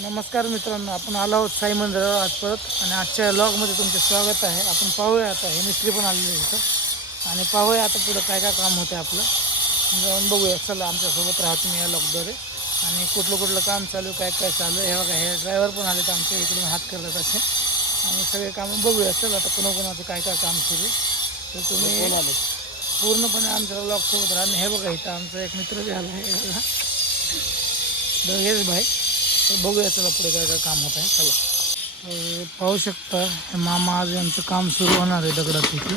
नमस्कार मित्रांनो, आपण आलो आहोत साई मंदिरावर आज परत आणि आजच्या व्लॉगमध्ये तुमचे स्वागत आहे. आपण पाहूया आता हे मिस्त्री पण आलेले इथं आणि पाहूया आता पुढं काय काय काम होते आपलं. जाऊन बघूया. चला आमच्यासोबत राहा तुम्ही या व्लॉगद्वारे. आणि कुठलं कुठलं काम चालू काय काय चालू हे बघा. हे ड्रायव्हर पण आलेत आमच्या इकडून हात करतात असे आणि सगळे कामं बघूया. चला आता कोणाकोणाचं काय काय काम सुरू तर तुम्ही पूर्णपणे आमच्या व्लॉगसोबत राहा. आणि हे बघा इथं आमचा एक मित्र बी आला आहे हेच भाई. तर बघूया चला पुढे काय काय काम होत आहे. चला पाहू शकता मामा आज यांचं काम सुरू होणार आहे दगडाचं. इथलं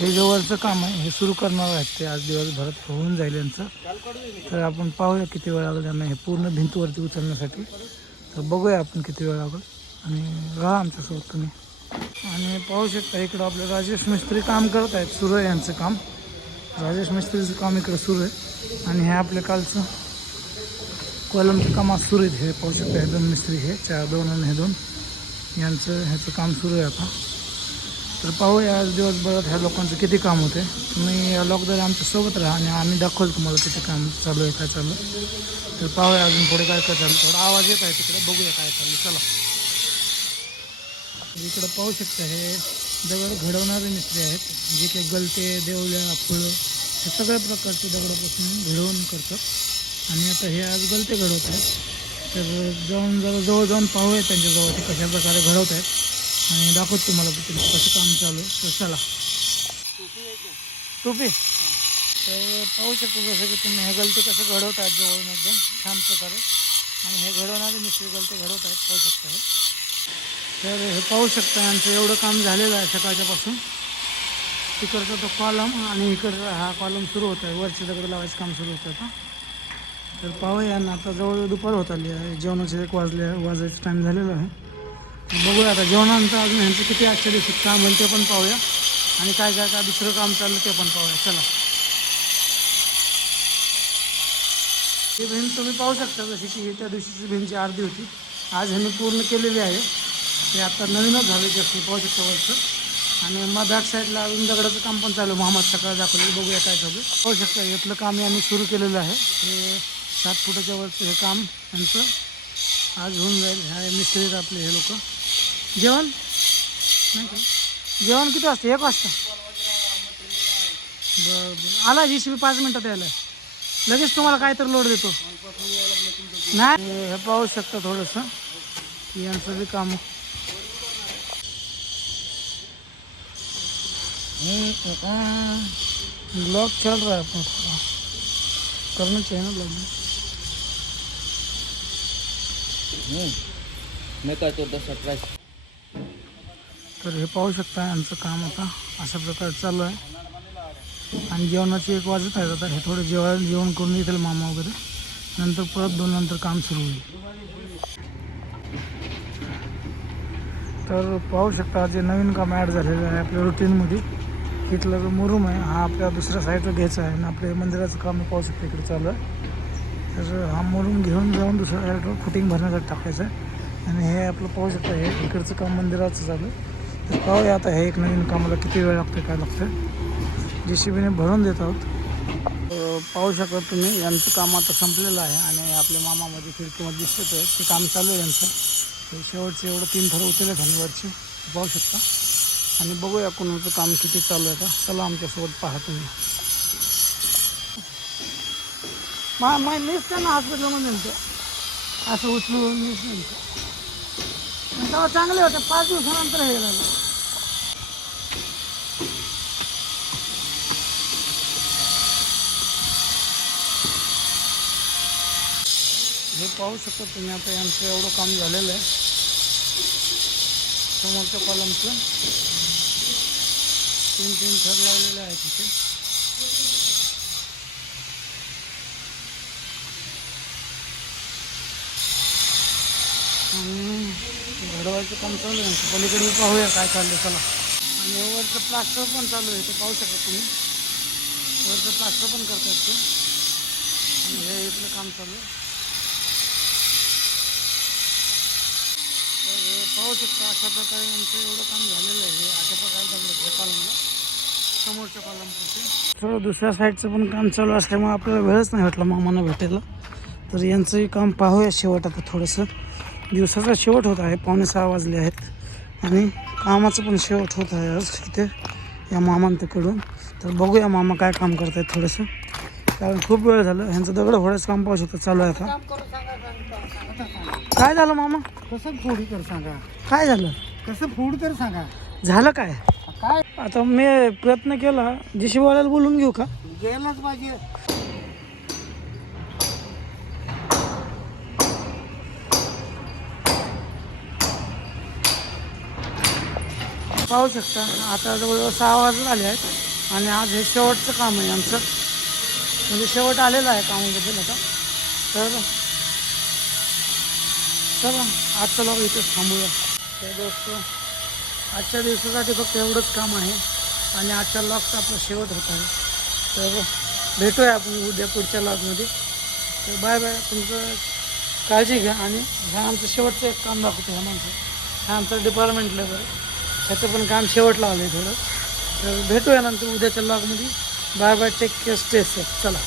हे जवळचं काम आहे हे सुरू करणार आहेत ते आज दिवसभरात होऊन जाईल यांचं. तर आपण पाहूया किती वेळ लागेल त्यांना हे पूर्ण भिंतवरती उचलण्यासाठी. तर बघूया आपण किती वेळ लागेल आणि राहा आमच्यासोबत तुम्ही. आणि पाहू शकता इकडं आपले राजेश मिस्त्री काम करत आहेत. सुरू आहे यांचं काम. राजेश मिस्त्रीचं काम इकडं सुरू आहे आणि हे आपल्या कालचं कॉलमचं काम आज सुरू आहे. हे पाहू शकता हे दोन मिस्त्री हे 4-2 आणि हे 2 यांचं ह्याचं काम सुरू आहे आता. तर पाहूया आज दिवसभरात ह्या लोकांचं किती काम होते. तुम्ही या लॉकद्वारे आमच्यासोबत राहा आणि आम्ही दाखवलं तुम्हाला किती काम चालू आहे काय चालू. तर पाहूया अजून पुढे काय काय चालू. थोडा आवाज येत आहे तिकडे, बघूया काय चालू. चला इकडं पाहू शकता हे दगड घडवणारे मिस्त्री आहेत. जे काही गलते देवल्या फुलं हे सगळ्या प्रकारचे दगडापासून घडवून करतात. आणि आता हे आज गलते घडवत आहेत. तर जवळ जाऊन पाहूया त्यांच्याजवळ ते कशा प्रकारे घडवत आहेत आणि दाखवत तुम्हाला कसं काम चालू आहे. तर चला टोपी. तर पाहू शकतो जसं की तुम्ही हे गलते कसं घडवत आहेत जवळून एकदम छान प्रकारे. आणि हे घडवणारे मिस्त्री गलते घडवत आहेत पाहू शकता हे. तर हे पाहू शकता यांचं एवढं काम झालेलं आहे सकाळच्यापासून. तिकडचा तो कॉलम आणि इकडचा हा कॉलम सुरू होत आहे. वरचे दगड लावायचं काम सुरू होतं आता. तर पाहूया ना आता जवळ दुपार होत आली आहे. जेवणाचे 1 वाजायचं टाईम झालेलं आहे. बघूया आता जेवणानंतर अजून ह्यांचं किती आजच्या दिवशी काम होईल ते पण पाहूया आणि काय काय काय दुसरं काम चाललं ते पण पाहूया. चला ही भिंत तुम्ही पाहू शकता जशी की त्या दिवशीची भिंतची अर्धी होती. आज ह्यांनी पूर्ण केलेली आहे. ते आता नवीनच झाले जास्त पाहू शकता वरचं. आणि मग बॅक साईडला अजून दगडाचं काम पण चालू. मोहम्मद सकाळ दाखवले बघूया काय चालू. पाहू शकता यातलं काम यांनी सुरू केलेलं आहे. हे 7 फुटाच्या वरचं हे काम यांचं आज होऊन जाईल. ह्या मिस्त्रीत आपले हे लोक. जेवण नाही का? जेवण किती वाजता? 1 वाजता. बरं बरं आला JCB 5 मिनटात यायला. लगेच तुम्हाला काय तर लोड देतो. नाही हे पाहू शकता थोडंसं की यांचं बी काम ब्लॉग चल रहा है अपना. करना चाहिए ना ब्लॉग. मैं करतो तसं सरप्राईज. तर हे पाहू शकता यांचं काम आता अशा प्रकारे चालू आहे. आणि जेवणाची 1 वाजत आहेत आता. हे थोडं जेवण करून येतील मामा वगैरे. नंतर परत 2 नंतर काम सुरू होईल. तर पाहू शकता जे नवीन काम ॲड झालेलं आहे आपल्या रुटीनमध्ये. इथला जो मुरूम आहे हा आपल्या दुसऱ्या साईडला घ्यायचा आहे आणि आपल्या मंदिराचं काम पाहू शकता इकडे चालू आहे. तर हा मुरूम घेऊन जाऊन दुसऱ्या साईडवर फुटिंग भरण्यासाठी टाकायचं आहे. आणि हे आपलं पाहू शकता हे इकडचं काम मंदिराचं चालू आहे. तर पाहूया आता हे एक नवीन कामाला किती वेळ लागतं काय लागतं. JCBने भरून देत आहोत. पाहू शकता तुम्ही यांचं काम आता संपलेलं आहे. आणि आपल्या मामामध्ये खिडकीमध्ये दिसत आहे ते काम चालू आहे यांचं. ते शेवटचे एवढं 3 थर उचलले धन्यवादचे पाहू शकता. आणि बघूया कोणाचं काम किती चालू आहे का. चला आमच्यासोबत पाहा तुम्ही. मीच त्यांना हॉस्पिटलमध्ये नेमतं असं उचलून मीच नेमतं. तेव्हा चांगले होते. 5 दिवसानंतर हे झालं. हे पाहू शकता तुम्ही आता यांचं एवढं काम झालेलं आहे. समोरच्या कॉलमचं 3 थर लावलेले आहेत तिथे. आणि घडवायचं काम चालू आहे. पलीकडे पाहूया काय चाललं चला. आणि वरचं प्लास्टर पण चालू आहे ते पाहू शकता तुम्ही. वरचं प्लास्टर पण करतात ते. आणि हे इथलं काम चालू आहे. तर पाहू शकता अशा प्रकारे आमचं एवढं काम झालेलं आहे. अशा प्रकारे दगडाच्या कॉलमला समोरच्या कॉलमपाशी. थोडं दुसऱ्या साईडचं पण काम चालू असल्यामुळे आपल्याला वेळच नाही भेटला मामांना भेटायला. तर यांचंही काम पाहूया शेवट आता थोडंसं. दिवसाचा शेवट होत आहे, 5:45 वाजले आहेत आणि कामाचं पण शेवट होत आहे आज इथे या मामांकडून. तर बघूया मामा काय काम करत आहेत थोडंसं, कारण खूप वेळ झालं ह्यांचं दगड फोडायचं काम पाहू शकतो चालू आहे आता. काय झालं मामा? कसं फोडी तर सांगा, काय झालं? कसं फोड तर सांगा. झालं काय? काय आता मी प्रयत्न केला, जिशीवाल्याला बोलून घेऊ का? गेलाच पाहिजे. पाहू शकता आता जवळजवळ 6 वाजत आले आहेत आणि आज हे शेवटचं काम आहे आमचं, म्हणजे शेवट आलेलं आहे कामाबद्दल आता. तर चला आजचं लॉग इथेच थांबूया. तर दोस्त, आजच्या दिवसासाठी फक्त एवढंच काम आहे आणि आजच्या लॉगचा आपला शेवट होत आहे. तर भेटूया आपण उद्या पुढच्या लॉगमध्ये. तर बाय बाय, तुमचं काळजी घ्या. आणि ह्या आमचं शेवटचं एक काम दाखवतो ह्या माणसं, हा आमचं डिपार्टमेंट लेबर, ह्याचं पण काम शेवटला आलं आहे थोडं. तर भेटूया नंतर उद्याच्या लॉगमध्ये. Bye bye, take care, stay safe. चला.